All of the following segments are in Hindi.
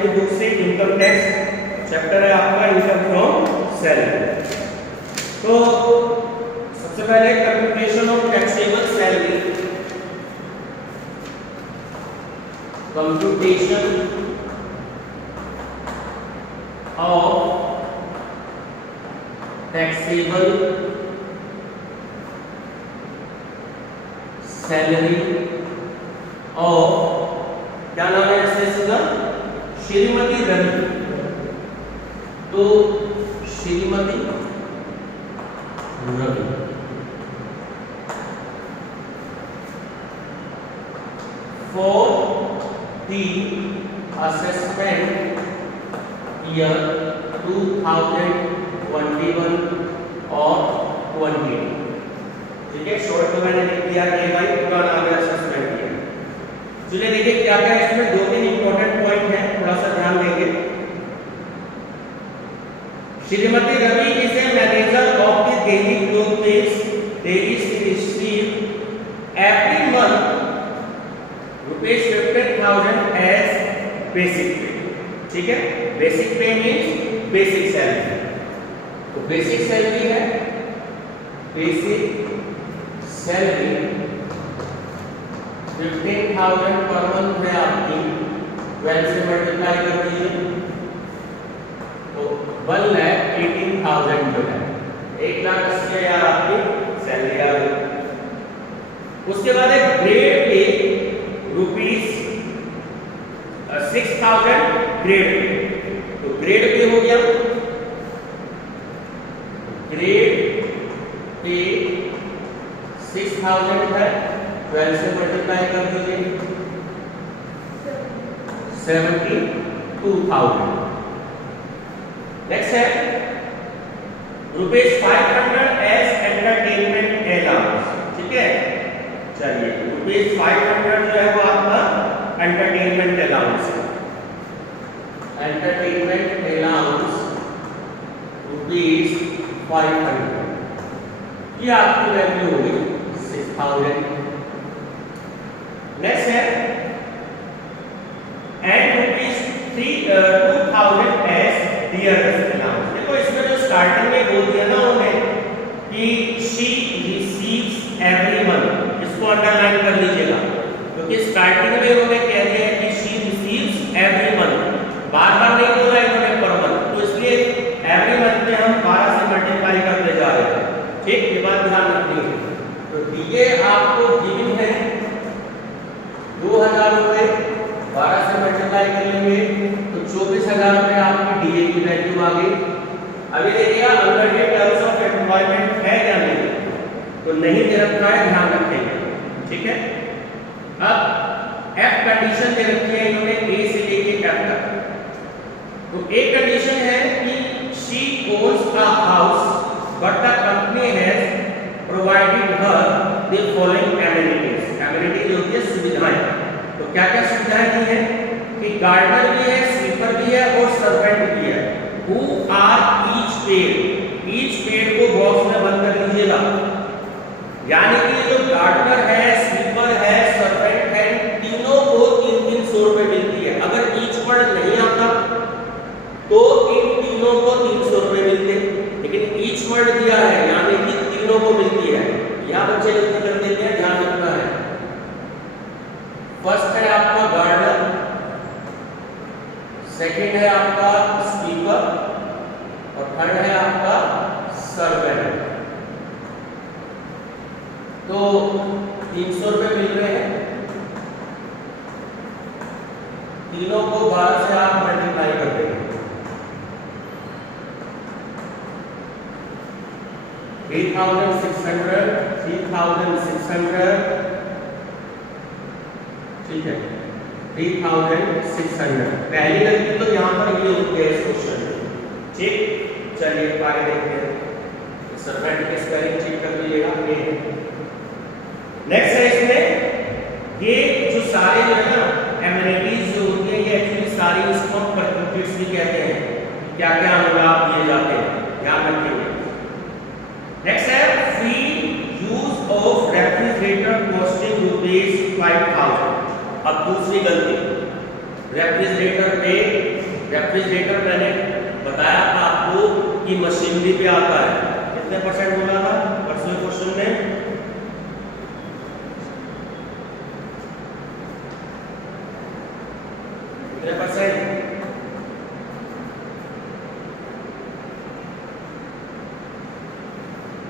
की बुक से इनकम टैक्स चैप्टर है आपका इनकम फ्रॉम सैलरी। तो सबसे पहले computation of taxable salary, computation of taxable salary of, क्या नाम है इसका, श्रीमती रवि। तो Shrimati Ravi for the assessment year 2021 और 20। ठीक है, शॉर्ट में मैंने लिख दिया कि भाई पूरा नाम है असेसमेंट ईयर। चलिए देखिए क्या क्या है इसमें, दो तीन इंपॉर्टेंट पॉइंट हैं, थोड़ा सा ध्यान देंगे। Shrimati Ravi is a manager of the Delhi cloth mills. Delhi she receive every month ₹15,000 as basic pay. ठीक है, basic pay means basic salary. तो बेसिक सैलरी है, बेसिक सैलरी 15,000 पर मंथ है आपकी, 12 से मल्टीप्लाई कर दीजिए तो 1,18,000 जो है 1,80,000 आपकी सैलरी आ गई। उसके बाद है ग्रेड पे ₹6,000 ग्रेड पे। तो ग्रेड पे हो गया, ग्रेड पे 6,000 है, 12 से मल्टीप्लाई कर दीजिए 72,000। नेक्स्ट है ₹500 एज एंटरटेनमेंट अलाउंस। ठीक है, चलिए ₹500 जो है वो आपका एंटरटेनमेंट अलाउंस है। एंटरटेनमेंट अलाउंस ₹500, ये आपकी वैल्यू होगी 6,000। नेक्स्ट है एंड ₹2,000 एज डियरेस्ट अलाउंस। देखो इसमें जो स्टार्टिंग में बोल दिया ना उन्होंने कि शी रिसीव्स एवरी मंथ, इसको अंडरलाइन कर लीजिएगा क्योंकि स्टार्टिंग में उन्होंने कह दिया है कि शी रिसीव्स एवरी मंथ, बार बार नहीं बोला इन्होंने पर मंथ, तो इसलिए एवरी मंथ में हम 12 से मल्टीप्लाई करते जा रहे हैं। ठीक, ये बात ध्यान रखनी है। तो ये आपको गिवन है 2,000 रुपए, 12 से मल्टीप्लाई कर लेंगे तो 24,000 रुपए आपकी डीए की वैल्यू आ गई। अभी देखिएगा अंडर के टर्म्स ऑफ एम्प्लॉयमेंट है या नहीं, तो नहीं दे रखा है, ध्यान रखेंगे। ठीक है, अब एफ कंडीशन दे रखी है इन्होंने ए से लेके एफ तक। तो एक कंडीशन है कि she owns a house but the company has provided her the following amenities. Amenities होती है सुविधाएं। तो क्या क्या सुविधाएं दी है कि गार्डनर भी है, स्वीपर भी है और सर्वेंट भी है। Who are each paid, each paid को बॉक्स में बंद कर लीजिएगा, यानी कि जो गार्डनर है, स्वीपर है, सर्वेंट है, तीनों को 300 रुपए मिलती है। अगर ईच वर्ड नहीं आता तो इन तीनों को 300 रुपए मिलते, लेकिन ईच वर्ड दिया है यानी कि तीनों को मिलती है। यहां बच्चे गलती कर देते हैं, ध्यान रखना है। फर्स्ट है आपका गार्डनर, सेकंड है आपका स्पीकर और थर्ड है आपका सर्वेंट। तो 300 रुपए मिल रहे हैं, तीनों को 12 से आप मल्टीप्लाई कर देंगे 3,600, 3,600, ठीक है 3,600। पहली गलती तो यहाँ पर ये होती है इस क्वेश्चन में। ठीक, चलिए आगे देखते हैं। सर्वेंट के स्पेलिंग चेक कर लीजिएगा। नेक्स्ट है इसमें ये जो सारे जो है ना एमिनिटीज जो होती है, ये एक्चुअली सारी इसको परमिट्स भी कहते हैं, क्या क्या अनुलाभ दिए जाते हैं, ध्यान रखिएगा। नेक्स्ट है free use of refrigerator costing ₹5,000। अब दूसरी गलती, रेफ्रिजरेटर पे रेफ्रिजरेटर मैंने बताया था आपको कि मशीनरी पे आता है, कितने परसेंट बोला था पर्सनल क्वेश्चन में? कितने परसेंट?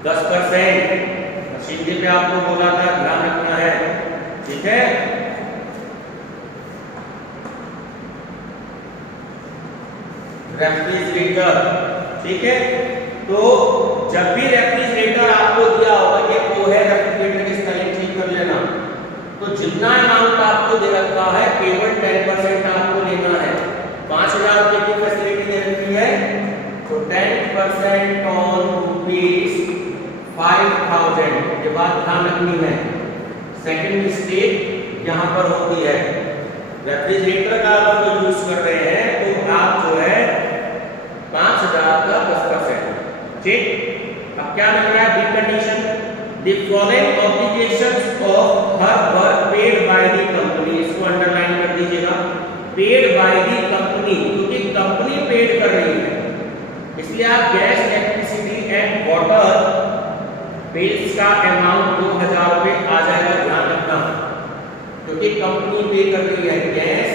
10%। मशीनरी पे आपको बोला था, ध्यान रखना है, ठीक है। रेफ्रिजरेटर, ठीक है। तो जब भी रेफ्रिजरेटर आपको दिया होगा कि वो है रेफ्रिजरेटर की स्पेलिंग ठीक कर लेना, तो जितना अमाउंट आपको दे रखा है केवल 10% आपको लेना है। 5000 रुपए की फैसिलिटी दे रखी है, तो 10% ऑन ₹5000, ये बात ध्यान रखनी है। सेकंड मिस्टेक यहाँ पर होती है, रेफ्रिजरेटर का अगर कोई यूज कर रहे हैं तो आप जो है 5000 का 10%, ठीक। अब क्या लग रहा है? B condition, the following obligations of her work paid by the company, इसको अंडरलाइन कर दीजिएगा, पेड बाय द कंपनी, क्योंकि कंपनी पेड कर रही है, इसलिए आप gas, electricity and water bills का अमाउंट 2000 रुपए आ जाएगा, ध्यान रखना, क्योंकि कंपनी पे कर रही है gas,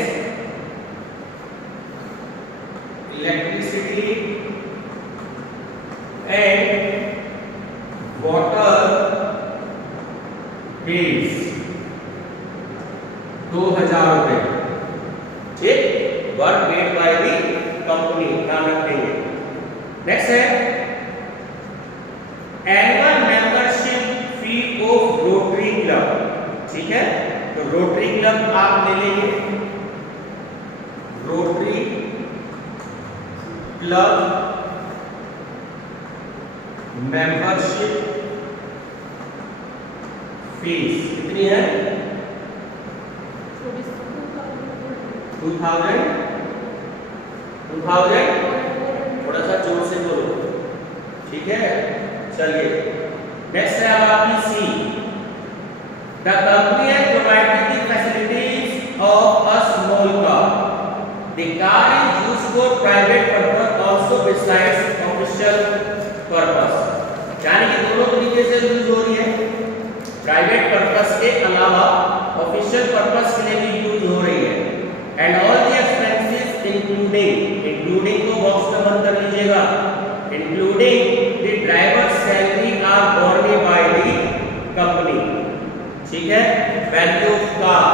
electricity and water bills 2000 रुपए, ठीक। Work paid by the company, ध्यान रखेंगे। नेक्स्ट है annual membership fee of rotary club, ठीक है। तो रोटरी क्लब आप ले लेंगे, रोटरी क्लब मेंबरशिप फीस कितनी है? 2000, थोड़ा सा जोर से बोलो, ठीक है। चलिए नेक्स्ट है अब आपकी C, the company has provided the facilities of a small car, the car is used for private purpose also besides official purpose, यानी कि दोनों तरीके से यूज हो रही है, प्राइवेट पर्पस के अलावा ऑफिशियल पर्पस के लिए भी यूज हो रही है। And all the expenses including को बॉक्स में बंद कर लीजिएगा, including the driver salary are borne by the company, ठीक है। वैल्यू ऑफ कार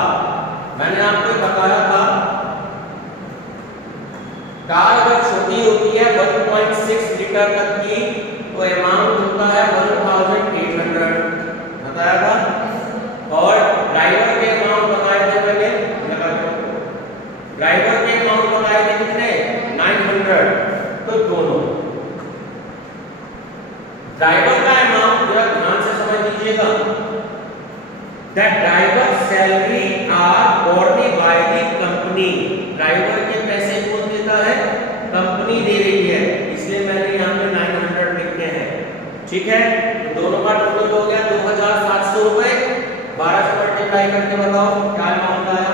मैंने आपको बताया था, कार अगर छोटी होती है 1.6 लीटर तक की तो अमाउंट होता है 1800, बताया था। और ड्राइवर के अमाउंट बताए थे मैंने, ड्राइवर के अमाउंट बताए थे कितने? 900। तो दोनों ड्राइवर का अमाउंट जरा ध्यान से समझ लीजिएगा, that driver salary are borne by the company, driver के पैसे कौन देता है? कंपनी दे रही है, इसलिए मैंने यहाँ पे 900 लिखे हैं, ठीक है। तो दोनों का टोटल हो गया 2700 रुपए, 12 से मल्टीप्लाई करके बताओ क्या अमाउंट आया?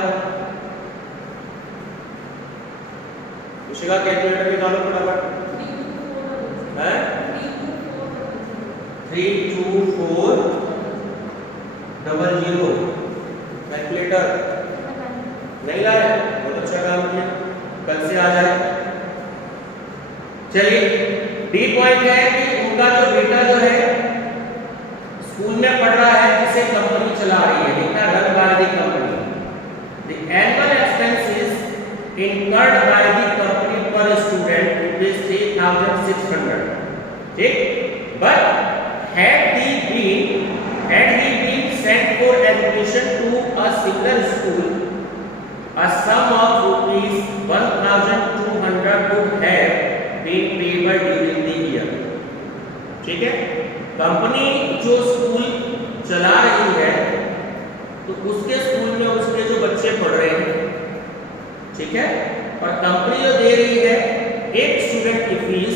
उसी का कैलकुलेटर निकालो फटाफट, है 32400, कैलकुलेटर नहीं लाए, बहुत अच्छा काम किया, कल से आ जाए। चलिए डी पॉइंट है कि उनका जो बेटा जो है स्कूल में पढ़ रहा है जिसे कंपनी चला रही है, लिखना run by the company, the annual expenses incurred by the company per student is 3600, ठीक। But had he been sent for admission to a similar school, a sum of ₹1200 would have been payable during the year, ठीक है। कंपनी जो स्कूल चला रही है तो उसके स्कूल में उसके जो बच्चे पढ़ रहे हैं, ठीक है, और कंपनी जो दे रही है एक स्टूडेंट की फीस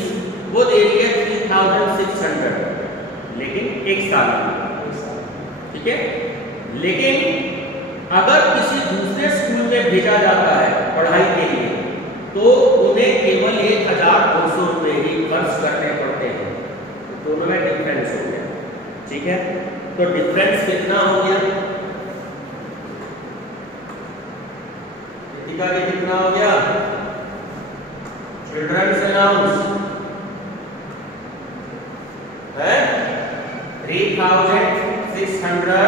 वो दे रही है 3600, लेकिन एक साल, ठीक है। लेकिन अगर किसी दूसरे स्कूल में भेजा जाता है पढ़ाई के लिए तो उन्हें केवल 1,200 रुपये ही खर्च करने पड़ते हैं। दोनों में डिफरेंस हो गया, ठीक है। तो डिफरेंस कितना हो गया, कितना हो गया, चिल्ड्रंस अलाउंस है 3,600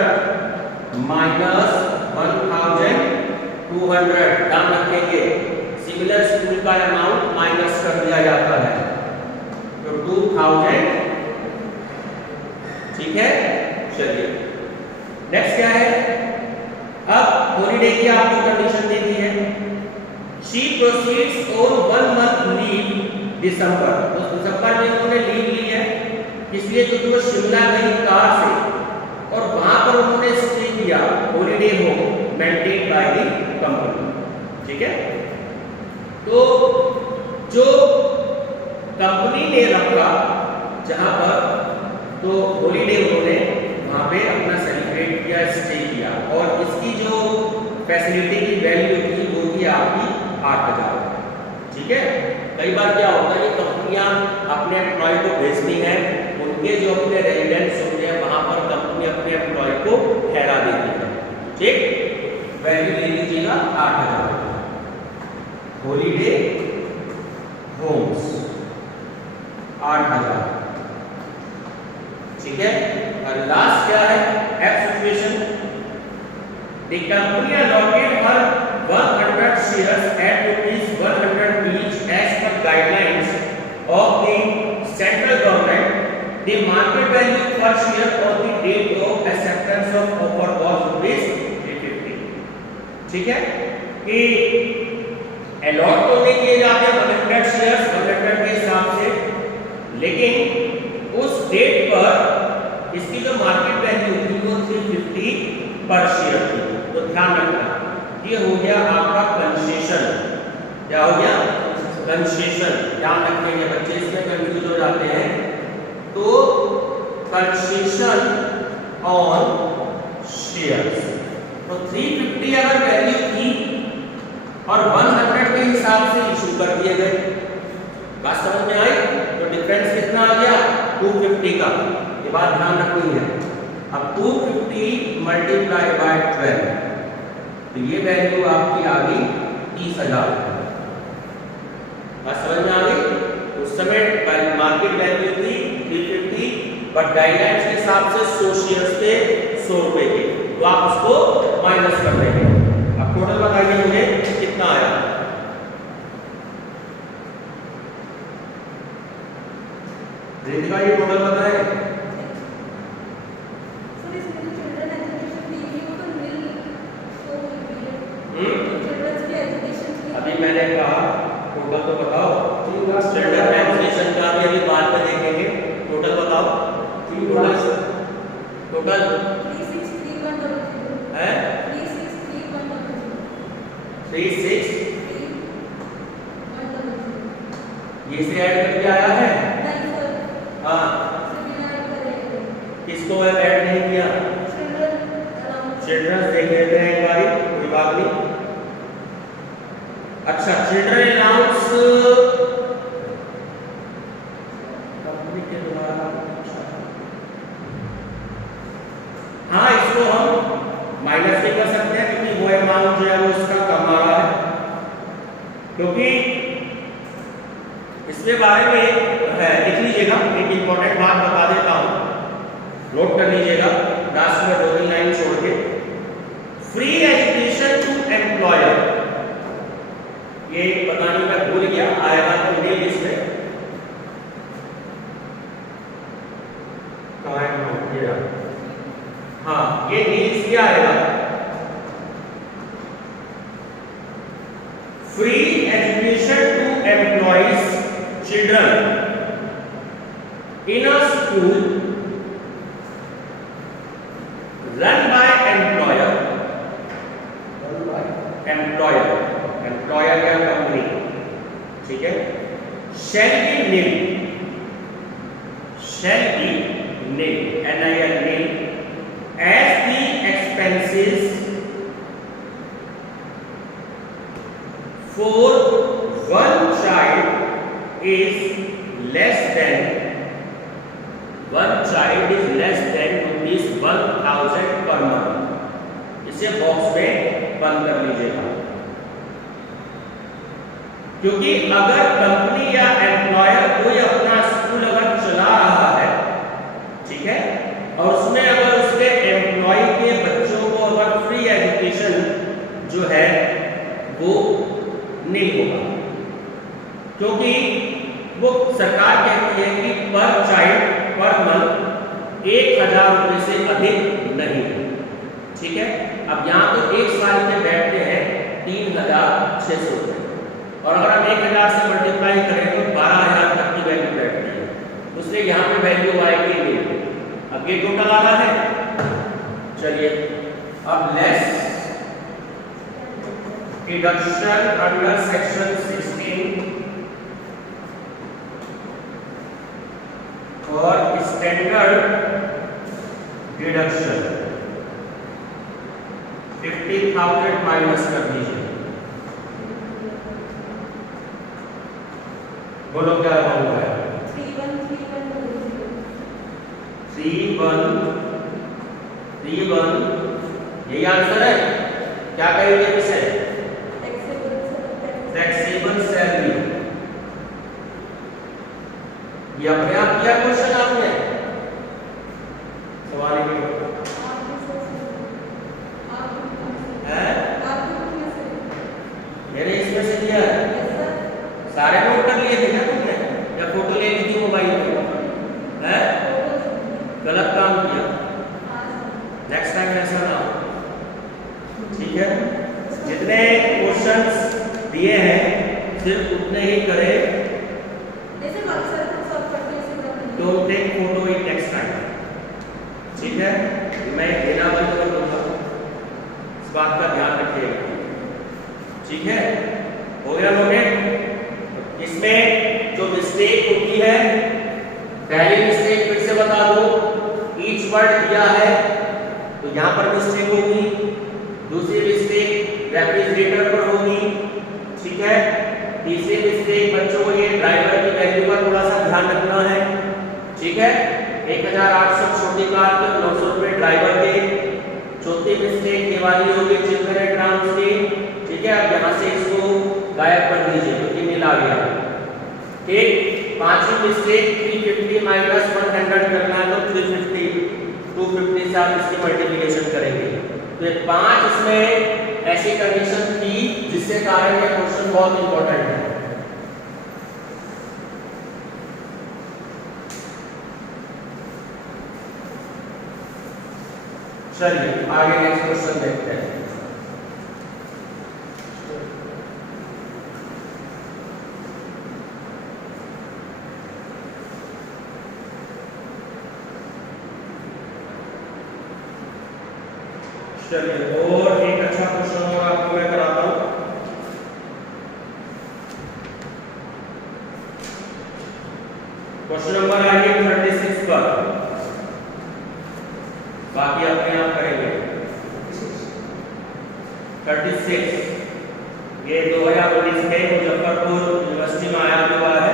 माइनस 1,200, ध्यान रखेंगे सिमिलर स्कूल का अमाउंट माइनस कर दिया जाता है, तो 2,000, ठीक है। चलिए नेक्स्ट क्या है, अब हॉलीडे की आपको कंडीशन दे दी है, she proceeds on 1 month leave December, तो दिसंबर में उन्होंने लीव ली है, इसलिए क्योंकि वो शिमला गई कार से और वहां पर उन्होंने स्टे किया, holiday home maintain by the company, ठीक है। तो जो कंपनी ने रखा जहां पर, तो हॉलीडे उन्होंने वहां पे अपना सेलिब्रेट किया, स्टे किया, और इसकी जो फैसिलिटी की वैल्यू थी वो थी आपकी 8,000, ठीक है। कई बार क्या होता है, कंपनियां अपने एम्प्लॉय को भेजती हैं, उनके जो अपने रेजिडेंट्स होते हैं वहां पर कंपनी अपने एम्प्लॉय को ठहरा देती है, ठीक। वैल्यू ले लीजिएगा 8,000, हॉलीडे होम्स 8,000, ठीक है। और लास्ट क्या है, F situation, the company allotted her 100 shares at ₹100 each as per guidelines of the central government. The market value per share on the date of acceptance of offer was ₹350, ठीक है। कि अलॉट तो नहीं किए जाते 100 शेयर्स 100 के हिसाब से, लेकिन उस डेट पर इसकी जो मार्केट वैल्यू थी वो 350 पर शेयर थी। तो ध्यान रखना, ये हो गया आपका कंसेशन, क्या हो गया, कंसेशन, ध्यान रखेंगे बच्चे, इसमें कंफ्यूज हो जाते हैं। तो कंसेशन ऑन शेयर्स, तो 350 अगर वैल्यू थी और 100 के हिसाब से इशू कर दिए गए, बात समझ में आई। तो डिफरेंस कितना आ गया, 250 का, ये बात ध्यान रखनी है। अब 250 मल्टीप्लाई बाय 12, तो ये वैल्यू आपकी आ गई 30,000, बात समझ में आ गई। उस समय मार्केट वैल्यू थी 350, बट गाइडलाइंस के हिसाब से 100 शेयर्स थे 100 रुपए के, तो आप उसको माइनस कर देंगे। अब टोटल बताइए मुझे कितना आया, रितिका ये टोटल बताए। अभी मैंने कहा टोटल तो बताओ, चिल्ड्रन एजुकेशन का भी अभी बाद में देखेंगे, टोटल बताओ, टोटल 3631 है 3631 ये से ऐड करके आया है, हाँ किसको ऐड नहीं किया, चिल्ड्रन देख लेते हैं एक बारी, कोई बात नहीं। अच्छा, चिल्ड्रन अलाउंस कंपनी के द्वारा, हाँ इसको हम माइनस भी कर सकते हैं क्योंकि वो अमाउंट जो है वो इसका कम आ रहा है, क्योंकि इसके बारे में लिख लीजिएगा, एक इंपॉर्टेंट बात बता देता हूं, नोट कर लीजिएगा, लास्ट में 2-3 लाइन छोड़ के। फ्री एजुकेशन टू एम्प्लॉयर, ये पता नहीं मैं भूल गया, आएगा तो लिस्ट में कहाँ है, हाँ ये नीड्स क्या आएगा, free education to employees children in a school run by employer, employer या कंपनी, ठीक है, shall be nil, NIL nil, as the expenses for one child is less than rupees 1000 per month। इसे बॉक्स में बंद कर लीजिएगा, क्योंकि अगर कंपनी या एम्प्लॉयर कोई अपना स्कूल अगर चला रहा है, ठीक है, और उसमें अगर उसके एम्प्लॉय के बच्चों को अगर फ्री एजुकेशन जो है वो नहीं होगा, क्योंकि वो सरकार कहती है कि पर चाइल्ड पर मंथ 1000 रुपये से अधिक नहीं है, ठीक है। अब यहाँ तो एक साल में बैठते हैं 3600 रुपये, और अगर हम 1000 से मल्टीप्लाई करें तो 12000 तक की वैल्यू बैठती है, उसलिए यहाँ पे वैल्यू आएगी नहीं। अब ये टोटल आ रहा है। चलिए अब लेस डिडक्शन अंडर सेक्शन 16 और स्टैंडर्ड डिडक्शन 50,000 माइनस कर दीजिए। बोलो क्या हुआ है? 3131 यही आंसर है। क्या कहेंगे इसे? Taxable salary. ये अपने आप किया क्वेश्चन आपने? सवाल ही नहीं मैंने इसमें से दिया सारे नोट कर लिए थे क्या तुमने, या फोटो ले ली थी मोबाइल में? है गलत काम किया, नेक्स्ट टाइम ऐसा ना हो, ठीक है। जितने क्वेश्चंस दिए हैं सिर्फ उतने ही करें, don't take photo in next time, ठीक है। मैं देना बंद कर दूंगा, इस बात का ध्यान रखिएगा, ठीक है। हो गया लोगे? इसमें जो मिस्टेक होती है, पहली मिस्टेक फिर से बता दो, ईच वर्ड दिया है तो यहाँ पर मिस्टेक होगी, दूसरी मिस्टेक रेफ्रिजरेटर पर होगी, ठीक है। तीसरी मिस्टेक बच्चों को ये ड्राइवर की वैल्यू का थोड़ा सा ध्यान रखना है, ठीक है। 1800 छोटी कार के 900 रुपये ड्राइवर के। चौथी मिस्टेक ये वाली होगी चिल्ड्रन ग्राम्स की, ठीक है। अब यहाँ से इसको गायब कर दीजिए क्योंकि मिल आ गया, ठीक। पांचवी मिस्टेक 350 माइनस 100 करना है तो 350 250 से आप इसकी मल्टीप्लिकेशन करेंगे। तो ये 5 इसमें ऐसी कंडीशन थी जिससे कारण ये क्वेश्चन बहुत इंपॉर्टेंट है। चलिए आगे नेक्स्ट क्वेश्चन देखते हैं। चलिए और एक अच्छा क्वेश्चन और आपको मैं कराता हूं। क्वेश्चन नंबर आगे 36 पर, बाकी अपने आप करेंगे। 36 ये 2019 में मुजफ्फरपुर यूनिवर्सिटी में आया हुआ है।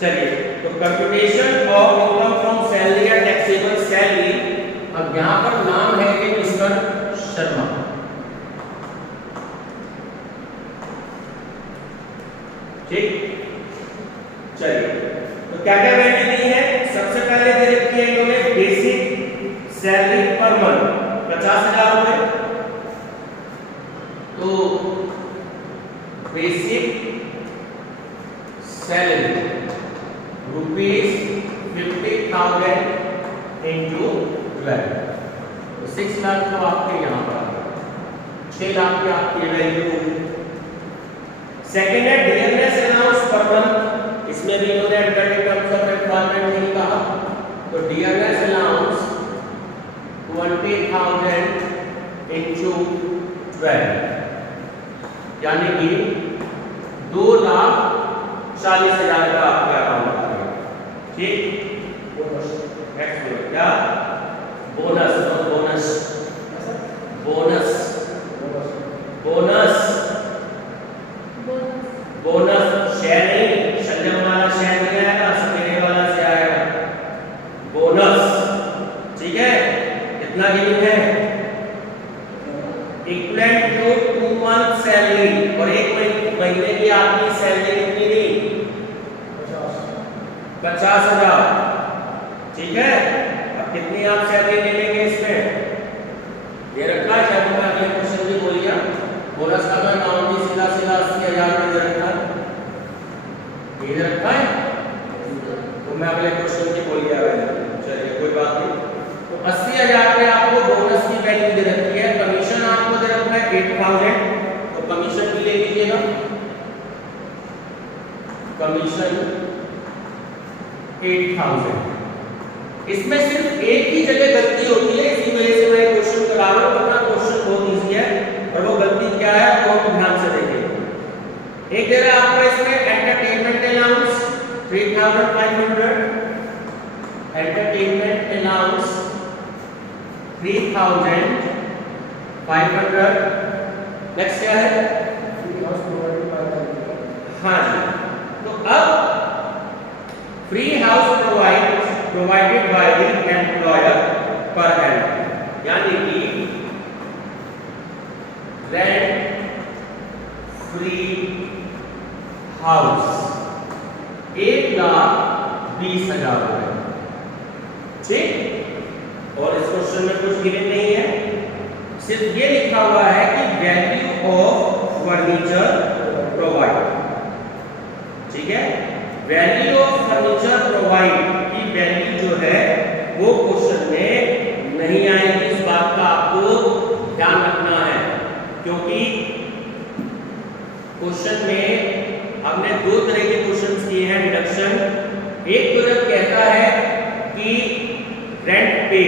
चलिए तो computation of income from salary and taxable salary. अब यहां पर नाम है कि मिस्टर शर्मा, ठीक। चलिए तो क्या क्या वैल्यू दी है? सबसे पहले दे रखी है इन्होंने बेसिक सैलरी पर मंथ 50,000 रुपए। तो बेसिक सैलरी रुपीज 50,000 इंटू 12, तो 6 लाख तो आपके यहाँ पर 6 लाख की आपकी वैल्यू होगी। सेकेंड है डियरनेस अलाउंस पर मंथ, इसमें भी इन्होंने अंडर टर्म्स ऑफ एम्प्लॉयमेंट नहीं कहा, तो डियरनेस अलाउंस 20,000 इंटू 12 यानी कि 2,40,000 का आपका अमाउंट आ गया, ठीक। नेक्स्ट क्या? Bonus, bonus bonus bonus equivalent to 2 month salary, और एक महीने की आपकी सैलरी कितनी थी? 50,000। ठीक है, अब कितनी आप सैलरी ले लेंगे इसमें? ये रखा है, शायद मैं अगले क्वेश्चन भी बोलिए, बोनस का तो अमाउंट भी सीधा 80,000 में दे रखा है, ये रखा है, तो मैं अगले क्वेश्चन की बोलिए आ रहा है। चलिए कोई बात नहीं। तो 80,000 पे आपको बोनस की वैल्यू दे रखी है, कमीशन आपको दे रखा है 8,000, तो कमीशन भी ले लीजिएगा, कमीशन 8,000। इसमें सिर्फ एक ही जगह गलती होती है, इसी वजह से मैं क्वेश्चन करा रहा हूं, वरना क्वेश्चन बहुत इजी है, और वो गलती क्या है वो हम ध्यान से देखेंगे। एक दे रहा है आपको इसमें entertainment allowance 3,500, entertainment allowance 3,500। Next क्या है? हाँ जी, तो अब free house provided by the employer per annum, यानी कि रेंट फ्री हाउस 1,20,000 रुपए। ठीक, और इस क्वेश्चन में कुछ गिवन नहीं है, सिर्फ ये लिखा हुआ है कि वैल्यू ऑफ फर्नीचर प्रोवाइड। ठीक है, वैल्यू ऑफ फर्नीचर प्रोवाइड की वैल्यू जो है वो क्वेश्चन में नहीं आएगी, इस बात का आपको ध्यान रखना है, क्योंकि क्वेश्चन में हमने दो तरह के क्वेश्चंस किए हैं डिडक्शन। एक तो जब कहता है कि रेंट पे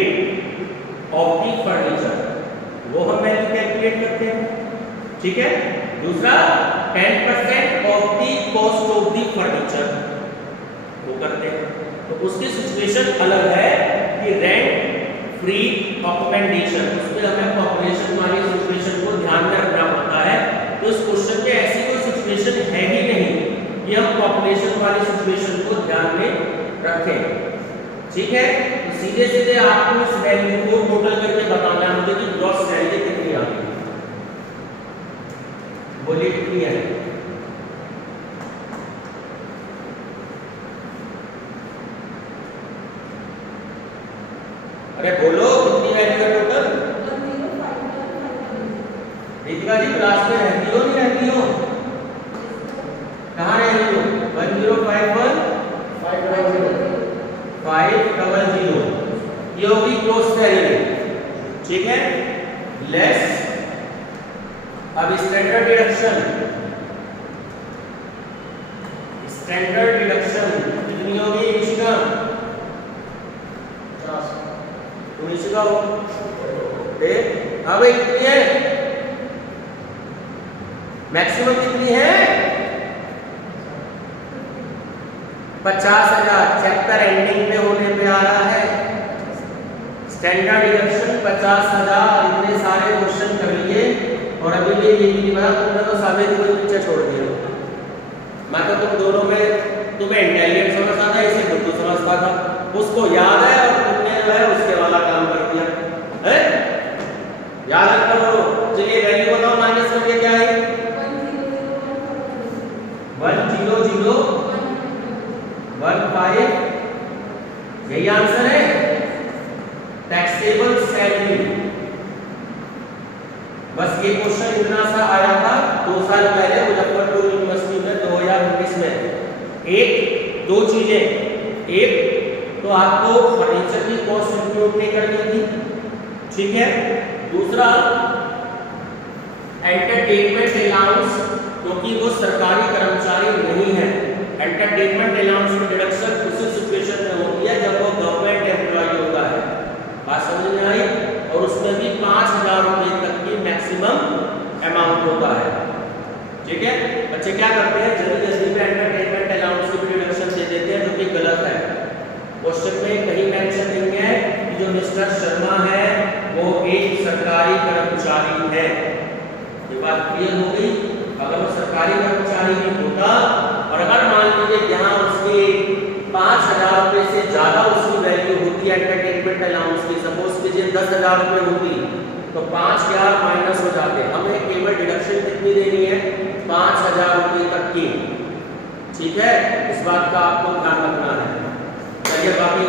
ऑफ द फर्नीचर, वो हम वैल्यू कैलकुलेट करते हैं। ठीक है, दूसरा 10% of the cost of the furniture वो करते हैं, तो उसकी सिचुएशन अलग है कि रेंट फ्री अकोमोडेशन, उसमें हमें पॉपुलेशन वाली सिचुएशन को ध्यान में रखना पड़ता है। तो इस क्वेश्चन में ऐसी कोई सिचुएशन है ही नहीं कि हम पॉपुलेशन वाली सिचुएशन को ध्यान में रखें। ठीक है, तो सीधे सीधे आपको इस वैल्यू को टोटल करके बताना है मुझे कि ग्रॉस सैलरी कितनी आ गई, बोलिए कितनी है? अरे बोलो कितनी वैल्यू है टोटल? दीपिका जी क्लास में रहती हो नहीं रहती हो? कहाँ रहती हो? 1051 500 ये होगी ग्रॉस सैलरी। ठीक है, लेस अब स्टैंडर्ड डिडक्शन, स्टैंडर्ड डिडक्शन कितनी होगी निशिका? 19 हो अब कितनी है? मैक्सिमम कितनी है? 50,000। चैप्टर एंडिंग में होने पे आ रहा है स्टैंडर्ड डिडक्शन 50,000। इतने सारे क्वेश्चन कर लिए और अभी भी ये नहीं पता, तुमने तो सारे कोई पीछे छोड़ दिया। मैं तो तुम दोनों में तुम्हें इंटेलिजेंट समझता था, इसे बुद्धू समझता था, उसको याद है और तुमने जो है उसके वाला काम कर दिया है। याद रखो। चलिए वैल्यू बताओ, माइनस करके क्या है? 100,15 यही आंसर है। टैक्सेबल सैलरी, बस ये क्वेश्चन इतना सा आया था 2 साल पहले मुजफ्फरपुर यूनिवर्सिटी में 2019 में। एक दो चीजें, एक तो आपको फर्नीचर की कॉस्ट इंक्लूड नहीं करनी थी। ठीक है, दूसरा एंटरटेनमेंट अलाउंस, क्योंकि वो सरकारी कर्मचारी नहीं है। एंटरटेनमेंट अलाउंस में डिडक्शन उसी सिचुएशन में होती है जब वो गवर्नमेंट एम्प्लॉय होता है। बात समझ में आई? और उसमें भी 5,000 रुपए तक की मैक्सिमम अमाउंट होता है। ठीक है, बच्चे क्या करते हैं जल्दी जल्दी में एंटरटेनमेंट अलाउंस की डिडक्शन दे देते हैं, जो कि गलत है। क्वेश्चन में कहीं मेंशन नहीं है कि जो मिस्टर शर्मा है वो एक सरकारी कर्मचारी है। ये बात क्लियर हो गई? अगर वो सरकारी कर्मचारी नहीं होता और अगर मान लीजिए यहाँ उसके 5,000 रुपए से ज्यादा उसकी वैल्यू होती है एंटरटेनमेंट अलाउंस की, सपोज कीजिए 10,000 रुपए होती, तो 5,000 माइनस हो जाते हैं। हमें केवल डिडक्शन कितनी देनी है, 5,000 रुपये तक की। ठीक है, इस बात का आपको ध्यान रखना है। चलिए बाकी